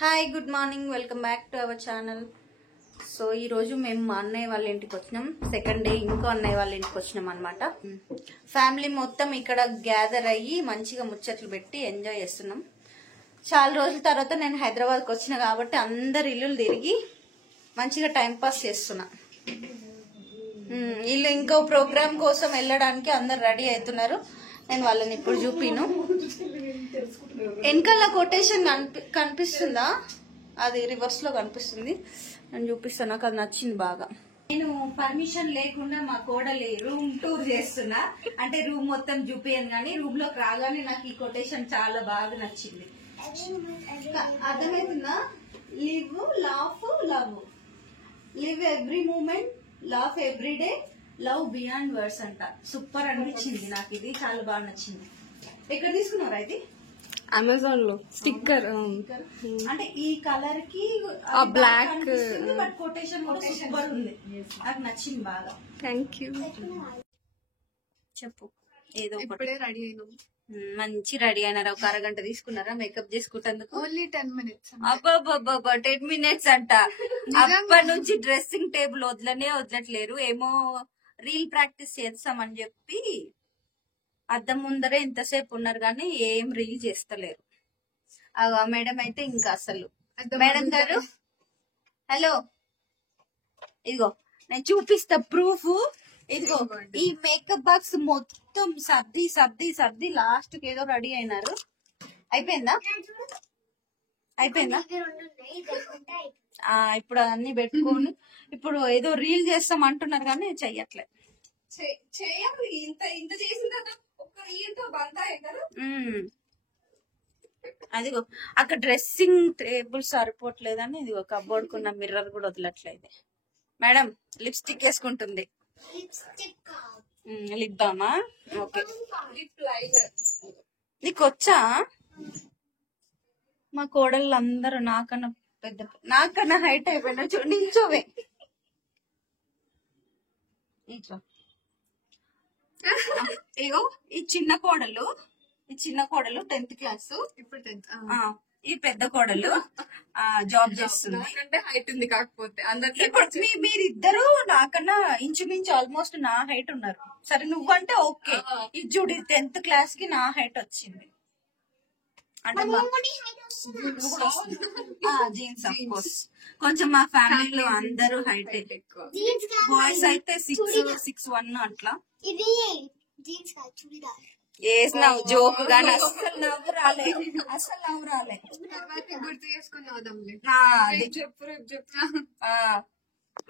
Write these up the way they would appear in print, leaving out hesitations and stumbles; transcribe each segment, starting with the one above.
Hi good morning welcome back to our channel. So ఈరోజు మేము మా అన్నయ్య వాళ్ళ ఇంటికి వచ్చినాం. సెకండ్ డే ఇంకో అన్నయ్య వాళ్ళ ఇంటికి వచ్చినాం అనమాట. ఫ్యామిలీ మొత్తం ఇక్కడ గ్యాదర్ అయ్యి మంచిగా ముచ్చట్లు పెట్టి ఎంజాయ్ చేస్తున్నాం. చాలా రోజుల తర్వాత నేను హైదరాబాద్కి వచ్చిన కాబట్టి అందరు ఇల్లులు తిరిగి మంచిగా టైంపాస్ చేస్తున్నా. వీళ్ళు ఇంకో ప్రోగ్రామ్ కోసం వెళ్ళడానికి అందరు రెడీ అవుతున్నారు. నేను వాళ్ళని ఇప్పుడు చూపిను. వెనకాల కొటేషన్ కనిపిస్తుందా? అది రివర్స్ లో కనిపిస్తుంది. నేను చూపిస్తాను. నాకు అది నచ్చింది బాగా. నేను పర్మిషన్ లేకుండా మా కోడలి రూమ్ టూర్ చేస్తున్నా. అంటే రూమ్ మొత్తం చూపియను కానీ రూమ్ లోకి రాగానే నాకు ఈ కొటేషన్ చాలా బాగా నచ్చింది. అర్థమవుతుందా? Live laugh love, live every moment, laugh every day, love beyond words అంట. సూపర్ అనిపించింది నాకు. ఇది చాలా బాగా నచ్చింది. ఎక్కడ తీసుకున్నారా ఇది? అమెజాన్ లో స్టిక్కర్. అంటే ఈ కలర్ కి బ్లాక్ కొటేషన్ సూపర్ ఉంది. నాకు నచ్చింది బాగా. Thank you. చెప్పు. ఏదో ఇప్పుడే రెడీ అయినాం. మంచి రెడీ అయినారా? ఒక అరగంట తీసుకున్నారా మేకప్ చేసుకుంటేందుకు? Only 10 minutes. అబ్బాబ్బాబ్బా 10 minutes అంట. అప్పటి నుంచి డ్రెస్సింగ్ టేబుల్ వదలట్లేరు. ఏమో రీల్ ప్రాక్టీస్ చేస్తామని చెప్పి అద్దం ముందరే ఇంతసేపు ఉన్నారు కానీ ఏం రీల్ చేస్తలేరు. ఆ మేడం అయితే ఇంకా అసలు. మేడం గారు హలో, ఇదిగో నేను చూపిస్తా ప్రూఫ్. ఇదిగో ఈ మేకప్ బాక్స్ మొత్తం సర్ది సర్ది సర్ది లాస్ట్ కి ఏదో రెడీ అయినారు. అయిపోయిందా? ఇప్పుడు అన్ని పెట్టుకొని ఇప్పుడు ఏదో రీల్ చేస్తాం అంటున్నారు కానీ చెయ్యట్లే. అదిగో అక్కడ డ్రెస్సింగ్ టేబుల్ సరిపోవట్లేదని ఇదిగో కబోర్డుకున్న మిర్రర్ కూడా వదలట్లేదు. మేడం లిప్స్టిక్ వేసుకుంటుంది. లిప్ బామా? ఓకే. నీకు వచ్చా? మా కోడళ్ళు అందరూ నాకన్నా హైట్ అయిపోయినా. నిల్చోవే. ఇగో ఈ చిన్న కోడలు 10th క్లాస్. ఇప్పుడు 10th. ఈ పెద్ద కోడలు జాబ్ చేస్తుంది. అంటే హైట్ ఉంది కాకపోతే అందరికి. ఇప్పుడు మీరిద్దరు నాకన్నా ఇంచుమించు ఆల్మోస్ట్ నా హైట్ ఉన్నారు. సరే నువ్వంటే ఓకే. ఈ చూడు 10th క్లాస్ కి నా హైట్ వచ్చింది. అంటే జీన్స్ ఆఫ్ కోర్స్. కొంచెం మా ఫ్యామిలీలో అందరూ హైట్ ఎక్కువ. బాయ్స్ అయితే 6'1" అట్లా వేసినావు జోక్ గాని అసలు నవ్వు రాలే. గుర్తు చేసుకుని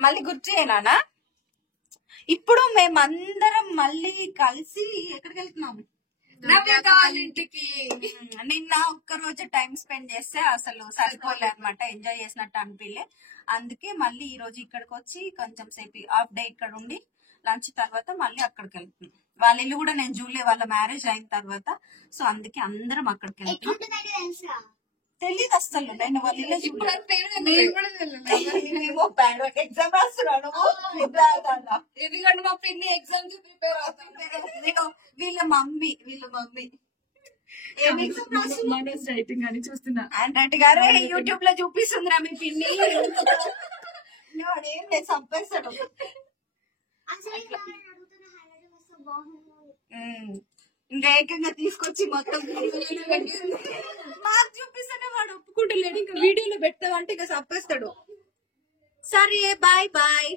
మళ్ళీ గుర్తు చేయనా? ఇప్పుడు మేమందరం మళ్ళీ కలిసి ఎక్కడికి వెళ్తున్నాము? ఇంటికి. నిన్న ఒక్కరోజు టైం స్పెండ్ చేస్తే అసలు సరిపోలే అనమాట. ఎంజాయ్ చేసినట్టు అనిపించలే. అందుకే మళ్ళీ ఈ రోజు ఇక్కడికి వచ్చి కొంచెం సేపు హాఫ్ డే ఇక్కడ ఉండి లంచ్ తర్వాత మళ్ళీ అక్కడికి వెళ్తున్నాం. వాళ్ళ ఇల్లు కూడా నేను చూడలే, వాళ్ళ మ్యారేజ్ అయిన తర్వాత. సో అందుకే అందరం అక్కడికి వెళ్తున్నాం. తెలియదు అసలు. నేను వాళ్ళ ఇల్లు ఎగ్జామ్ రాస్తున్నాను. ఎందుకంటే మా పిన్ని ఎగ్జామ్ కి ప్రిపేర్ అవుతాను. వీళ్ళ మమ్మీ మనోజ్ రైటింగ్ అని చూస్తున్నా. అంటే గారే యూట్యూబ్ లో చూపిస్తుందిరా మీ పిన్ని. చంపేస్తాడు. ఇంకా ఏకంగా తీసుకొచ్చి మొత్తం మాకు చూపిస్తానే వాడు ఒప్పుకుంటలేడు. ఇంకా వీడియోలో పెట్టావంటే ఇంకా చంపేస్తాడు. సరే బాయ్ బాయ్.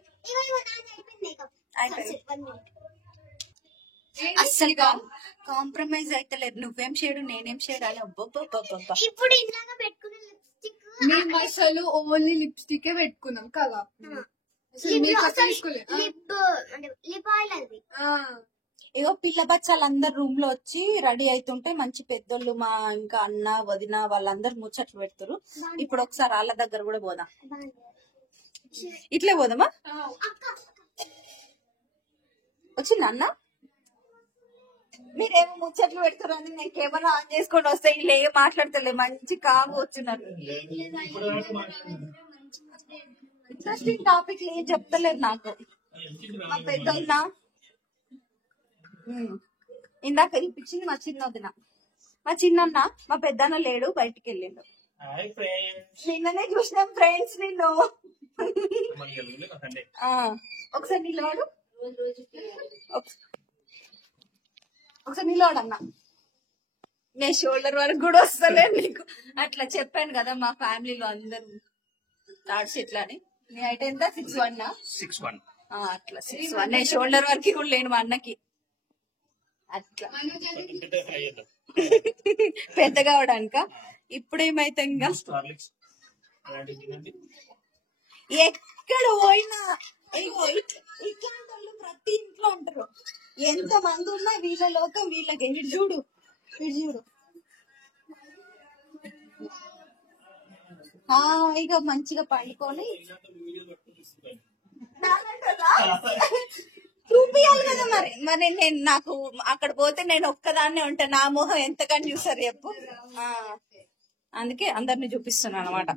అస్సలు కాంప్రమైజ్ అయితే లేదు. నువ్వేం షేడు నేనేం షేడ్ అని. అబ్బబ్బబ్బబ్బా ఇప్పుడు ఇందాక పెట్టుకున్న లిప్స్టిక్ మేము అసలు ఓన్లీ లిప్స్టిక్ పెట్టుకున్నాం కదా. ఏదో పిల్ల బచ్చాలు అందరు రూమ్ లో వచ్చి రెడీ అవుతుంటే మంచి పెద్దోళ్ళు మా ఇంకా అన్న వదిన వాళ్ళందరు ముచ్చట్లు పెడతారు. ఇప్పుడు ఒకసారి వాళ్ళ దగ్గర కూడా పోదాం. ఇట్లే పోదామా? వచ్చింది అన్న. మీరేమో ముచ్చట్లు పెడతారు అని నేను కెమెరా ఆన్ చేసుకొని వస్తే వీళ్ళు ఏం మాట్లాడతలే. మంచి కాము వచ్చినారు. ఇంట్రెస్టింగ్ టాపిక్ ఏం చెప్తలేదు నాకు. మా పెద్దన్న ఇందాక ఇప్పించింది మా చిన్నదిన. మా చిన్న మా పెద్దన్న లేడు, బయటికి వెళ్ళిండు. Hi friends. నిన్ననే చూసినాం ఫ్రెండ్స్ నిన్ను. ఒకసారి నిలవాడు, ఒకసారి నిలవాడు అన్న. నేను షోల్డర్ వరకు కూడా వస్తలే నీకు. అట్లా చెప్పాను కదా మా ఫ్యామిలీలో అందరు థర్డ్ సీట్ అని. నీ హైట్ ఎంత? 6'1". 6'1". అట్లా 6'1". నేను షోల్డర్ వరకు కూడా లేను మా అన్నకి. అట్లా పెద్దగా అవడానిక. ఇప్పుడు ఏమైతే ఇంకా ఎక్కడ పోయినా ఇట్లాంటి వాళ్ళు ప్రతి ఇంట్లో ఉంటారు. ఎంత మంది ఉన్నా వీళ్ళ లోకం వీళ్ళకి. ఇటు చూడు, ఇటు చూడు. ఇక మంచిగా పండుకొని చూపియాలి కదా మరి. మరి నేను నాకు అక్కడ పోతే నేను ఒక్కదాన్నే ఉంటా. నా మొహం ఎంతకని చూసారు చెప్పు. అందుకే అందరిని చూపిస్తున్నాను అనమాట.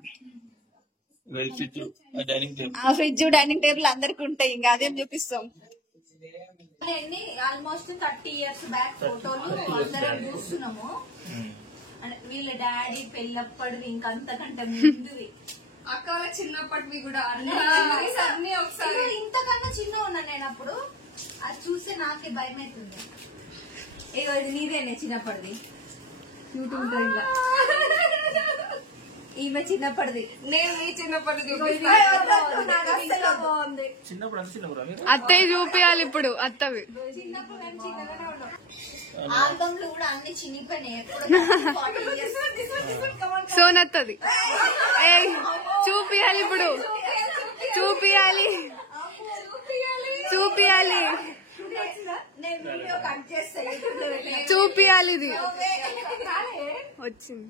ఫ్రిడ్జ్, డైనింగ్ టేబుల్ అందరికి ఉంటాయి. ఇంకా అదేం చూపిస్తాం. ఆల్మోస్ట్ 30 years బ్యాక్ ఫోటోలు అందరం చూస్తున్నాము. వీళ్ళ డాడీ పెళ్ళప్పటివి ఇంకా అంతకంటే ముందువి. అక్క వాళ్ళ చిన్నప్పటివి కూడా అన్ని ఒకసారి. ఇంతకన్నా చిన్న ఉన్నా నేను అప్పుడు. అది చూస్తే నాకే భయం అవుతుంది. ఇగో ఇది నీదేనే చిన్నప్పటిది. యూట్యూబ్ లో ఇలా ఈమె చిన్నప్పటిది. నేను మీ చిన్నప్పటిది బాగుంది. అత్తయ్య చూపియాలి ఇప్పుడు. అత్తవి ఆల్బమ్లు కూడా అన్ని చినిపోయినాయి. సోనత్తది. చూపియాలి ఇప్పుడు. చూపియాలి చూపియాలి చూపియాలి. ఇది వచ్చింది.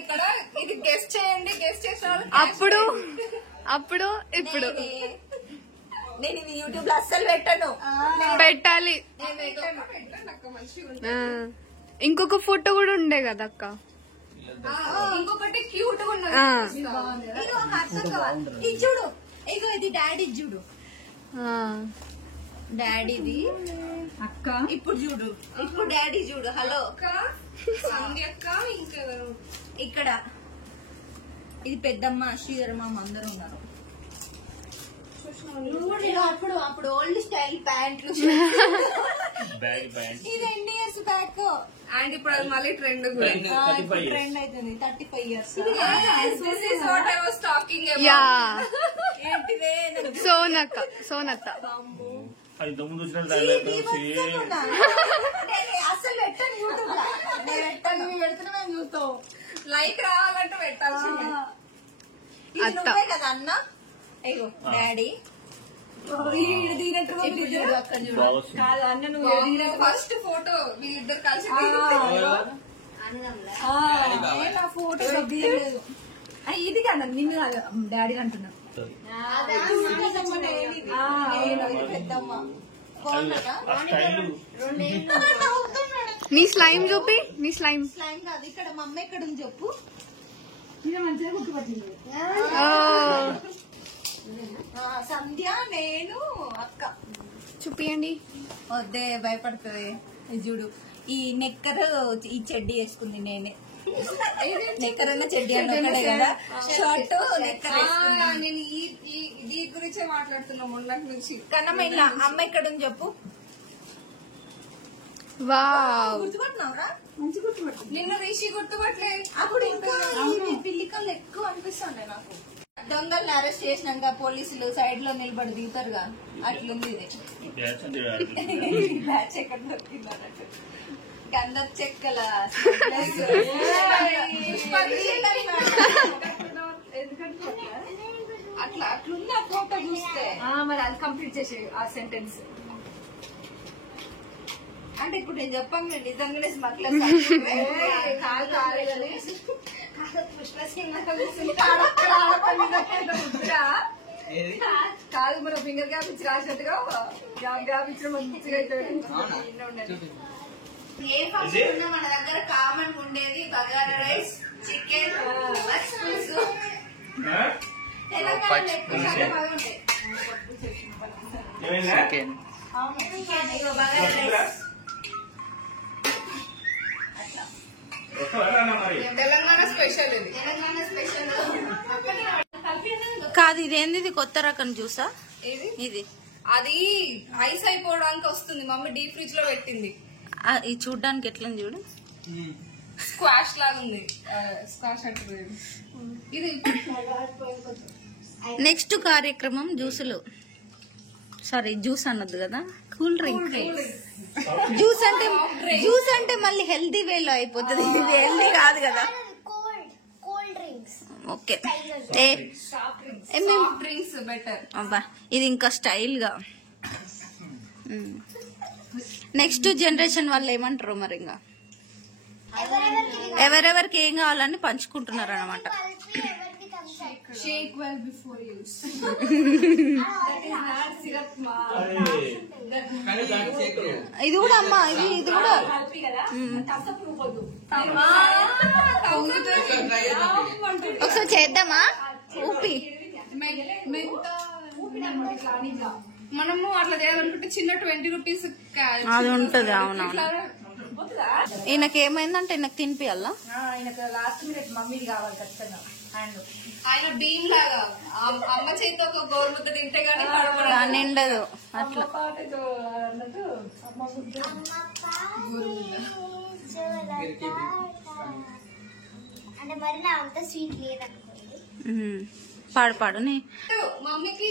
ఇక్కడ ఇది గెస్ట్ చేయండి. గెస్ట్ చేసిన అప్పుడు అప్పుడు ఇప్పుడు నేను ఇది యూట్యూబ్ లో అస్సలు పెట్టను. పెట్టాలి. ఇంకొక ఫోటో కూడా ఉండే కదా అక్క. ఇంకొకటి క్యూట్ గా ఉన్నది. ఇది చూడు. ఇగో ఇది డాడీ చూడు. డాడీది అక్క. ఇప్పుడు చూడు, ఇప్పుడు డాడీ చూడు. హలో అక్క, సంధ్యక్క, ఇంకెవరు ఇక్కడ. ఇది పెద్దమ్మ, శ్రీధర్ మామ అందరూ ఉన్నారు. అప్పుడు అప్పుడు ఓల్డ్ స్టైల్ ప్యాంట్లు. ఇది 10 years బ్యాక్. అండ్ ఇప్పుడు అది మళ్ళీ ట్రెండ్ ట్రెండ్ అవుతుంది. 35 years. యా సోనక్క. సోనత్త అసలు పెట్టాను యూట్యూబ్ లో. నేను పెట్టాను, పెడుతున్నా చూస్తావు. లైక్ రావాలంటే పెట్టాల్సింది. నువ్వే కదా అన్న. అయ్యో డాడీ అక్కడ చూడు. కాదు అన్న, నువ్వు ఫస్ట్ ఫోటో వీళ్ళిద్దరు కలిసి ఫోటో ఇది కదా నిన్ను కాదు డాడీ అంటున్నా. పెద్దమ్మ నీ స్లైమ్ చూపి. నీ స్లైమ్ స్లైమ్ కాదు. ఇక్కడ మా అమ్మ ఎక్కడ ఉంది చెప్పు. మంచిగా గుర్తుపట్టింది. సంధ్య, నేను, అక్క. చూపియండి. వద్దే భయపడుతుంది. చూడు ఈ నెక్కర్, ఈ చెడ్డీ వేసుకుంది నేనే. నెక్కర్ అన్న చెడ్డీ అన్న ఒకటే కదా. షర్ట్ నెక్కర్. నేను ఈ గురించే మాట్లాడుతున్నా మొన్నటి నుంచి. కన్నమ్మ ఇలా అమ్మ ఎక్కడ ఉంది చెప్పు. వావ్, గుర్తుపట్టినావురా? మంచి గుర్తుపట్టు. నిన్ను రిషి గుర్తుపట్టలేదు. అప్పుడు ఇంకా పిల్లికళ్ళు ఎక్కువ అనిపిస్తుండే నాకు. దొంగల్ని అరెస్ట్ చేసినాక పోలీసులు సైడ్ లో నిలబడి దిగుతారుగా, అట్లుంది ఇది. బ్యాచ్ ఎక్కడ దొరికింది అన్నట్టు. గంధ చెక్కల అట్లుంది ఆ ఫోటో చూస్తే. మరి అది కంప్లీట్ చేసే ఆ సెంటెన్స్. అంటే ఇప్పుడు నేను చెప్పాను నిజంగానే స్మగ్లర్ కాదు, మన ఫింగర్ గ్యాప్ ఇచ్చి రాసినట్టుగా గ్యాప్ ఇచ్చిన మంచిగా అయితే. ఏ ఫంక్షన్ ఉన్నా మన దగ్గర కామన్ ఉండేది బగారా రైస్, చికెన్, తెలంగాణలో ఎక్కువ చాలా బాగుంటాయి. Chicken, bagara rice. Telangana special ఇది. కాదు ఇదేంది, ఇది కొత్త రకం జ్యూసా ఇది ఇది? అది ఐస్ అయిపోవడానికి వస్తుంది. మమ్మీ డీప్ ఫ్రిడ్జ్ లో పెట్టింది. ఇది చూడ్డానికి ఎట్లా చూడు, స్క్వాష్ లాగా ఉంది. స్క్వాష్ అంటే ఇది. నెక్స్ట్ కార్యక్రమం జ్యూసులు, సారీ జ్యూస్ అన్నది కదా, కూల్ డ్రింక్. జ్యూస్ అంటే మళ్ళీ హెల్దీ వేలో అయిపోతుంది, ఇది హెల్దీ కాదు కదా. Cold drinks. Okay drinks better. అబ్బా ఇది ఇంకా స్టైల్ గా. నెక్స్ట్ జనరేషన్ వాళ్ళు ఏమంటారు మరి, ఇంకా ఎవరెవరికి ఏం కావాలని పంచుకుంటున్నారు అనమాట. Shake well before use. ఇది కూడా అమ్మా, ఇది కూడా ఒకసారి చేద్దామా ఊపి. మనము అట్లా చేయాలనుకుంటే చిన్న 20 రూపీస్ అది ఉంటది. అవునవును. ఈయనకి ఏమైందంటే ఈయనకు తినిపియాలా. లాస్ట్ మినిట్ మమ్మీది కావాలి ఖచ్చితంగా. ఆయన భీమ్ లాగా అమ్మ చేతితో ఒక గోరుముద్ద తింటే గానీ నిండదు అట్లా. అంటే మరి నా అంత స్వీట్ లేదనుకోండి. పాడు పాడు నీ మమ్మీకి.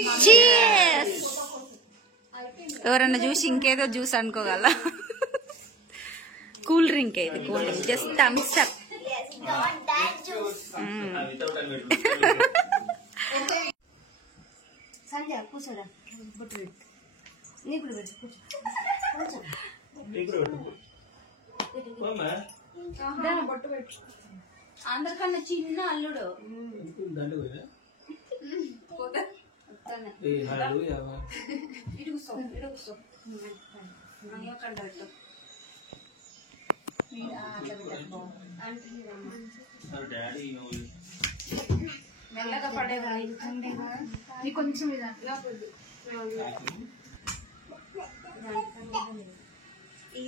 ఎవరన్నా చూసి ఇంకేదో జ్యూస్ అనుకోగల. కూల్ డ్రింక్ ఇది, cool drink just Thums Up. Not that juice. Sandhya కూర్చోరా, బొట్టు పెట్టు. నీ కూడా పెట్టు, కూర్చో. బొట్టు పెట్టు. అందరికన్నా చిన్న అల్లుడు. మెల్లగా పడేదా కొంచెం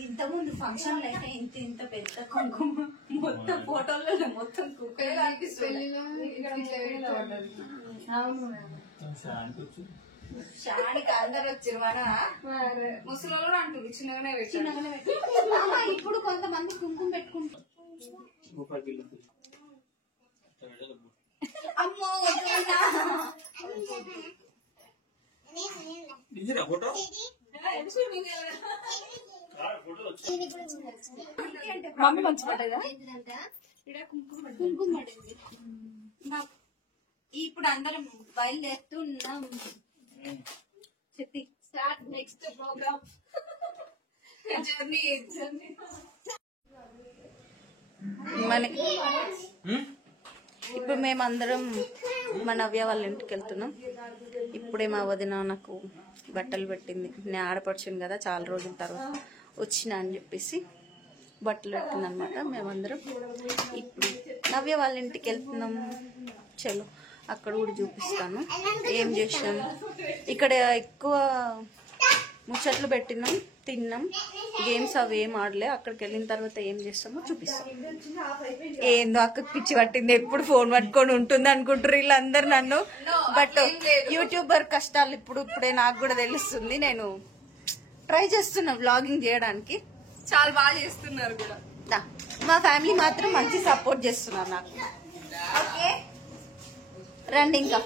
ఇంతకుముందు ఫంక్షన్ అయితే ఇంత ఇంత పెద్ద కుంకుమ మొత్తం ఫోటోల్లో మొత్తం షానికి అందరు వచ్చారు. మన ముసలి కూడా అంటుంది చిన్నగానే ఇప్పుడు కొంతమంది కుంకుమ పెట్టుకుంటారు. అమ్మో మమ్మీ మంచి పడదా కుంకుమ పడింది. ఇప్పుడు అందరం బయలుదేరుతున్నాం. చెప్పి స్టార్ట్ నెక్స్ట్ ప్రోగ్రామ్ జర్నీ. మనకి ఇప్పుడు మేమందరం మా నవ్య వాళ్ళ ఇంటికి వెళ్తున్నాం. ఇప్పుడే మా వదిన నాకు బట్టలు పెట్టింది. నేను ఆడపడుచును కదా, చాలా రోజుల తర్వాత వచ్చిన అని చెప్పేసి బట్టలు పెట్టింది అనమాట. మేమందరం ఇప్పుడు నవ్య వాళ్ళ ఇంటికి వెళ్తున్నాం. చలో అక్కడ కూడా చూపిస్తాను ఏం చేసాం. ఇక్కడ ఎక్కువ ముచ్చట్లు పెట్టినాం, తిన్నాం, గేమ్స్ అవి ఏం ఆడలే. అక్కడికి వెళ్ళిన తర్వాత ఏం చేస్తామో చూపిస్తాం. ఏందో అక్కకి పిచ్చి పట్టింది, ఎప్పుడు ఫోన్ పట్టుకొని ఉంటుంది అనుకుంటారు వీళ్ళందరూ నన్ను. బట్ యూట్యూబర్ కష్టాలు ఇప్పుడే నాకు కూడా తెలుస్తుంది. నేను ట్రై చేస్తున్నా వ్లాగింగ్ చేయడానికి. చాలా బాగా చేస్తున్నారు కూడా. మా ఫ్యామిలీ మాత్రం మంచి సపోర్ట్ చేస్తున్నారు నాకు. ఓకే రండి ఇంకా.